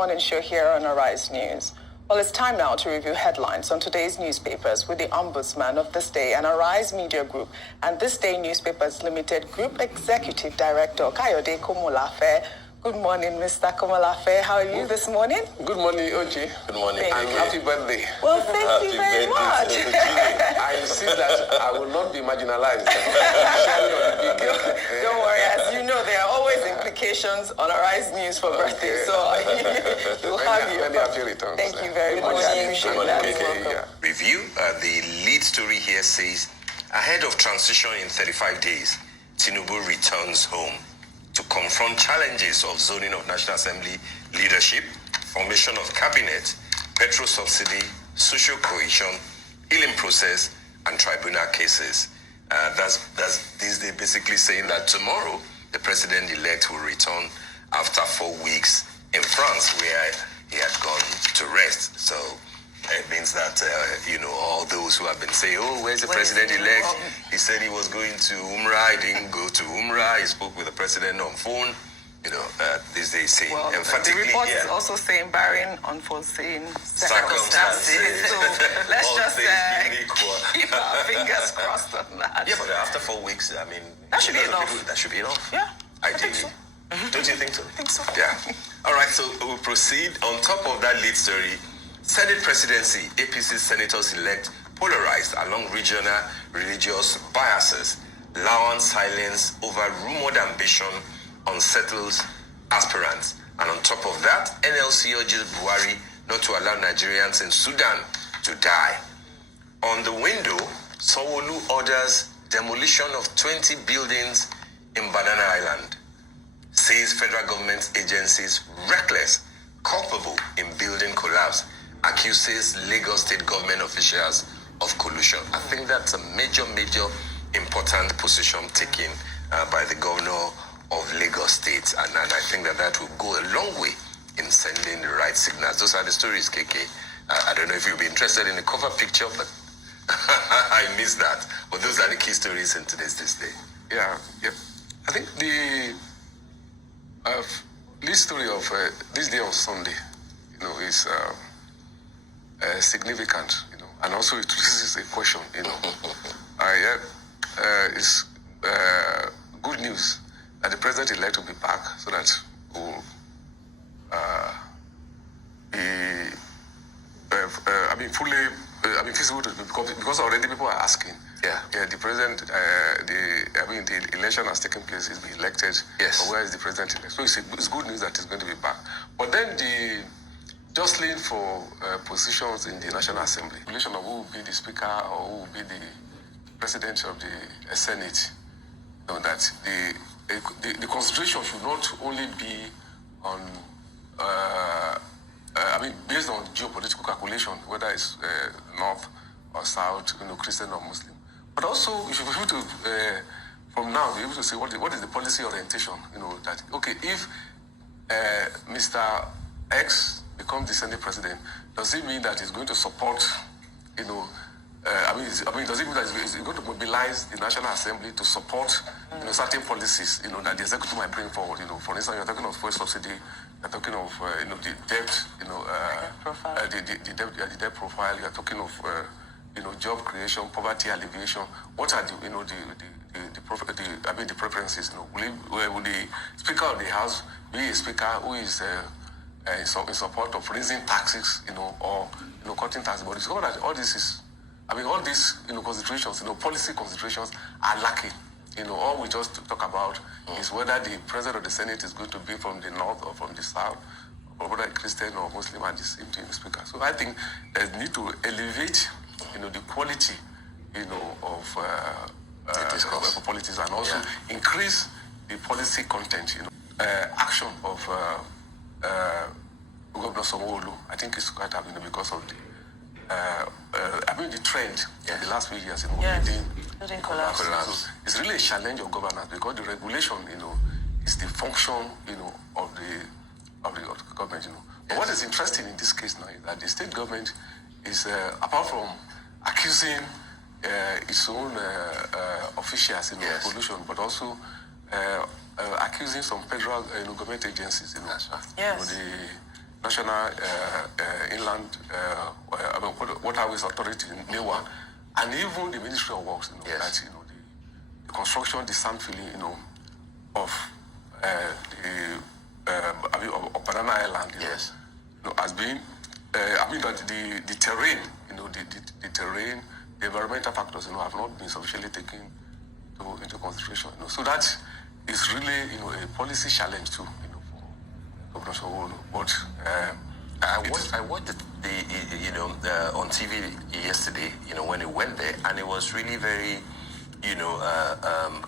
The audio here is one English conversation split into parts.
morning show here on Arise News. Well, it's time now to review headlines on today's newspapers with the Ombudsman of This Day and Arise Media Group and This Day Newspapers Limited Group Executive Director Kayode Komolafe. Good morning, Mr. Komolafe. How are you this morning? Good morning, Oji. Good morning. And happy birthday. Well, thank you very much. I insist that I will not be marginalized. Don't worry, as you know, there are always implications on Arise News for birthday, so we'll have you. Many happy returns. Thank you very much. I appreciate that. Review. The lead story here says, ahead of transition in 35 days, Tinubu returns home to confront challenges of zoning of National Assembly leadership, formation of cabinet, petrol subsidy, social cohesion, healing process, and tribunal cases. That's this day basically saying that tomorrow the president-elect will return after 4 weeks in France, where he had gone to rest. So it means that, all those who have been saying, oh, where's the president-elect? He said he was going to Umrah. He didn't go to Umrah. He spoke with the president on phone. These days say emphatically. The report is also saying barring unforeseen circumstances. So let's just keep our fingers crossed on that. Yeah, but after 4 weeks, I mean, that should be enough. That should be enough. Yeah, ideally. I think so. Don't you think so? I think so. Yeah. All right, so we'll proceed. On top of that lead story, Senate presidency, APC senators-elect polarized along regional religious biases. Lawan silence over rumored ambition unsettles aspirants. And on top of that, NLC urges Buhari not to allow Nigerians in Sudan to die. On the window, Sanwo-Olu orders demolition of 20 buildings in Banana Island. Says federal government agencies reckless, culpable in building collapse. Accuses Lagos state government officials of collusion. I think that's a major important position taken by the governor of Lagos State, and I think that will go a long way in sending the right signals. Those are the stories, KK. I don't know if you'll be interested in the cover picture, but I missed that. But those are the key stories in today's This Day. Yeah. I think the lead story of this day on Sunday, is significant, and also it raises a question, it's good news that the president-elect will be back so that we'll be feasible to because already people are asking. Yeah, the president, the election has taken place, he's been elected. Yes. But where is the president-elect? So it's good news that he's going to be back. But then the jostling for positions in the National Assembly, relation of who will be the Speaker or who will be the President of the Senate, that the concentration should not only be on, based on geopolitical calculation, whether it's North or South, Christian or Muslim, but also you should be able to, from now, be able to say what is the policy orientation, that, okay, if Mr. X becomes the Senate president, does it mean that he's going to support, does it mean that he's going to mobilize the National Assembly to support, certain policies, that the executive might bring forward? For instance, you're talking of fuel subsidy, you're talking of, the debt, the debt profile. You're talking of, job creation, poverty alleviation. What are the preferences? Will the Speaker of the House be a speaker who is in support of raising taxes, or cutting taxes? But it's all that all this is. All these, considerations, policy considerations are lacking. All we just talk about is whether the president of the Senate is going to be from the North or from the South, or whether Christian or Muslim are the same thing, Speaker. So I think there's need to elevate, the quality, of politics, and also increase the policy content, action of Governor Sanwo-Olu. I think it's quite happening because of the the trend in the last few years, building collapse. So it's really a challenge of governance because the regulation, is the function, of the government, But what is interesting in this case now is that the state government is, apart from accusing its own officials, of pollution, but also accusing some federal government agencies, National Inland Waterways Authority, NEWA, and even the Ministry of Works, that the construction, the sand filling, of Banana Island, has been, that the terrain, the terrain, the environmental factors, have not been sufficiently taken into consideration. So that is really, a policy challenge too, for Governor Sanwo-Olu. But I watched on TV yesterday, when he went there, and it was really very,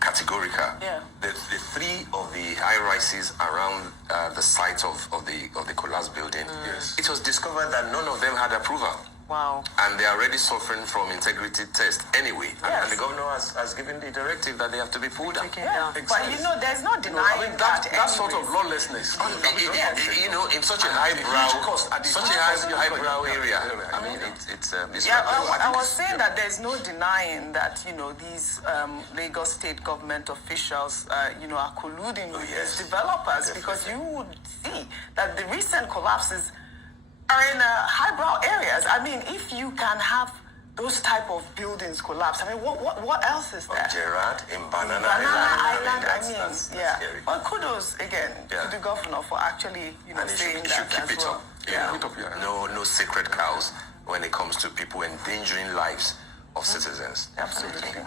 categorical. Yeah. The three of the high rises around the site of the collapsed building. Yes. It was discovered that none of them had approval. Wow. And they are already suffering from integrity test anyway. Yes. And the governor has given the directive that they have to be pulled down. Yeah. Exactly. But there's no denying that sort of lawlessness. In such a highbrow area. I mean, it's I was saying that there's no denying that these Lagos state government officials are colluding with these developers, because you would see that the recent collapses are in highbrow areas. I mean, if you can have those type of buildings collapse, I mean, what else is there? Gerard, in Banana Island. That's scary. Well, kudos again to the governor for actually, saying that keep as it well. up. No sacred cows when it comes to people endangering lives of citizens. Absolutely.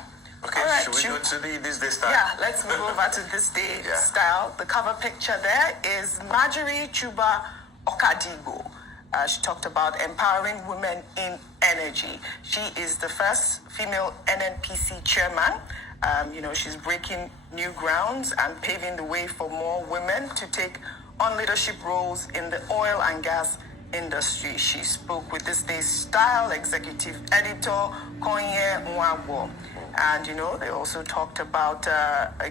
Okay, All right, should we go to the This Day Style? Yeah, let's move over to This Day Style. The cover picture there is Marjorie Chuba Okadigbo. She talked about empowering women in energy. She is the first female NNPC chairman. She's breaking new grounds and paving the way for more women to take on leadership roles in the oil and gas industry. She spoke with This Day's Style executive editor, Konye Nwagwo. And, they also talked about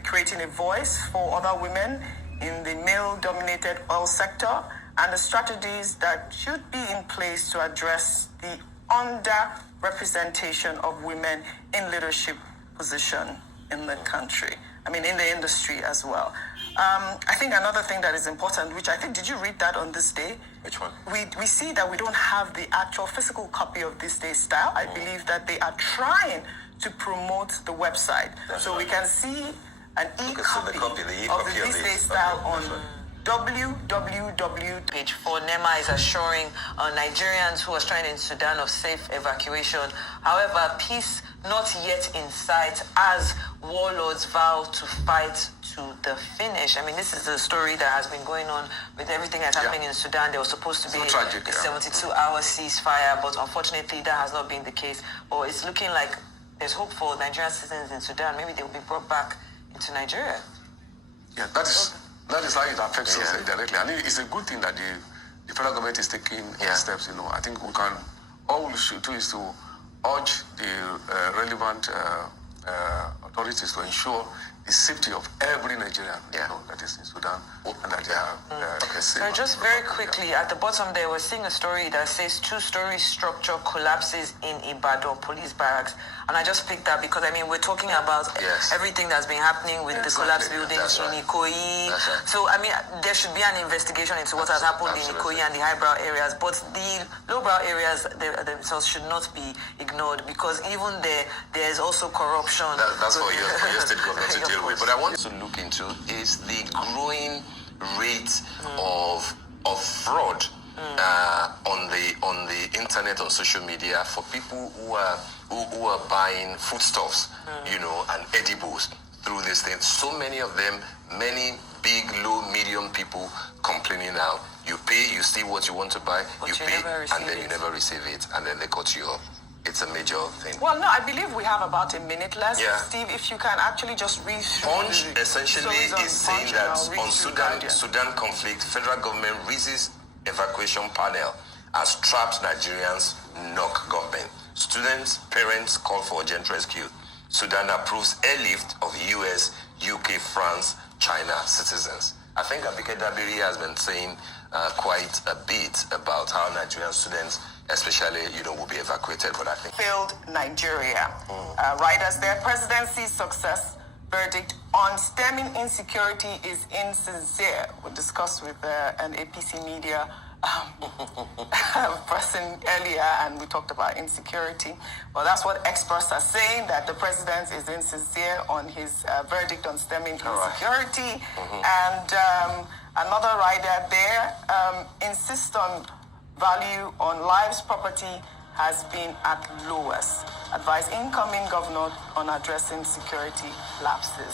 creating a voice for other women in the male-dominated oil sector, and the strategies that should be in place to address the underrepresentation of women in leadership position in the country. I mean, in the industry as well. I think another thing that is important, which I think, did you read that on This Day? Which one? We see that we don't have the actual physical copy of This Day Style. I believe that they are trying to promote the website. We can see an e-copy of the This Day Style on www. Page 4, NEMA is assuring Nigerians who are stranded in Sudan of safe evacuation. However, peace not yet in sight as warlords vow to fight to the finish. I mean, this is a story that has been going on with everything that's happening in Sudan. There was supposed to be a 72-hour ceasefire, but unfortunately that has not been the case. But it's looking like there's hope for Nigerian citizens in Sudan. Maybe they will be brought back into Nigeria. Yeah, that is how it affects us directly. And it's a good thing that the federal government is taking steps. I think all we should do is to urge the relevant authorities to ensure the safety of every Nigerian that is in Sudan, and that they are safe. So just very quickly, at the bottom there, we're seeing a story that says 2-story structure collapses in Ibadan police barracks. And I just picked that because, we're talking about everything that's been happening with the collapsed buildings in Ikoyi. So, there should be an investigation into what has happened in Ikoyi and the highbrow areas. But the lowbrow areas themselves should not be ignored, because even there is also corruption. That's for your state government to deal with. But I want to look into is the growing rate of fraud on the internet, on social media, for people who are buying foodstuffs, and edibles through this thing. So many of them, many big, low, medium people complaining now. You pay, you see what you want to buy, but you pay, and then you never receive it, and then they cut you off. It's a major thing. Well, no, I believe we have about a minute left. Yeah. Steve, if you can actually just read through. Punch essentially is saying that on Sudan conflict, federal government raises evacuation panel as trapped Nigerians knock government. Students, parents call for urgent rescue. Sudan approves airlift of US, UK, France, China citizens. I think Abike Dabiri has been saying quite a bit about how Nigerian students, especially, will be evacuated, but I think... Failed Nigeria. Writers there, presidency's success verdict on stemming insecurity is insincere. We'll discuss with an APC media pressing earlier, and we talked about insecurity. Well, that's what experts are saying, that the president is insincere on his verdict on stemming insecurity. And another rider there insists on value on lives, property has been at lowest. Advise incoming governor on addressing security lapses.